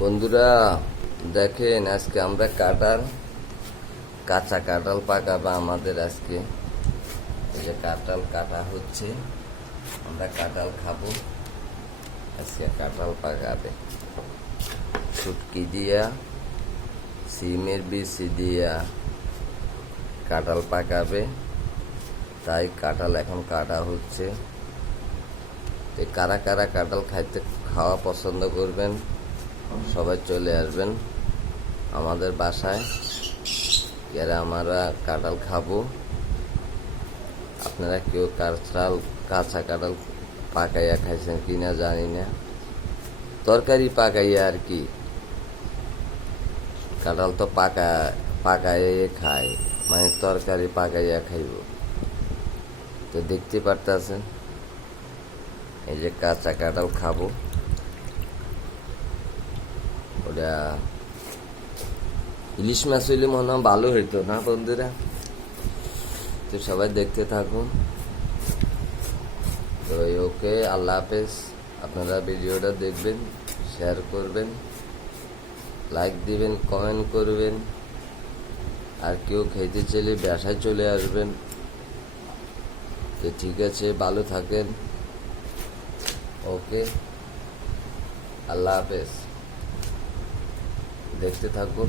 বন্ধুরা দেখেন, আজকে আমরা কাঁচা কাঁঠাল পাকাবো আমাদের। আজকে এই যে কাঁঠাল কাটা হচ্ছে, আমরা কাঁঠাল খাবো। আজকে কাঁঠাল পাকাবে শুটকি দিয়া, সিমের বীজ দিয়া কাঁঠাল পাকাবে। তাই কাঁঠাল এখন কাটা হচ্ছে। কারা কারা কাঁঠাল খাওয়া পছন্দ করবেন সবাই চলে আসবেন আমাদের বাসায়। আমরা কাঁঠাল খাবো। আপনারা কেউ কাঁচা কাঁঠাল পাকাইয়া খাইছেন কিনা জানি না, তরকারি পাকাইয়া আর কি। কাঁঠাল তো পাকাইয়ে খায়, মানে তরকারি পাকাইয়া খাইব। তো দেখতে পারতেছেন, এই যে কাঁচা কাঁঠাল খাবো। ওটা ইলিশ মাছ হইলে মনে হয় ভালো হইতো না বন্ধুরা। তো সবাই দেখতে থাকুন। তো ওকে, আল্লাহ হাফেজ। আপনারা ভিডিওটা দেখবেন, শেয়ার করবেন, লাইক দিবেন, কমেন্ট করবেন। আর কেউ খেতে চাইলে বাসায় চলে আসবেন। তো ঠিক আছে, ভালো থাকেন। ওকে, আল্লাহ হাফেজ। দেখতে থাকুন।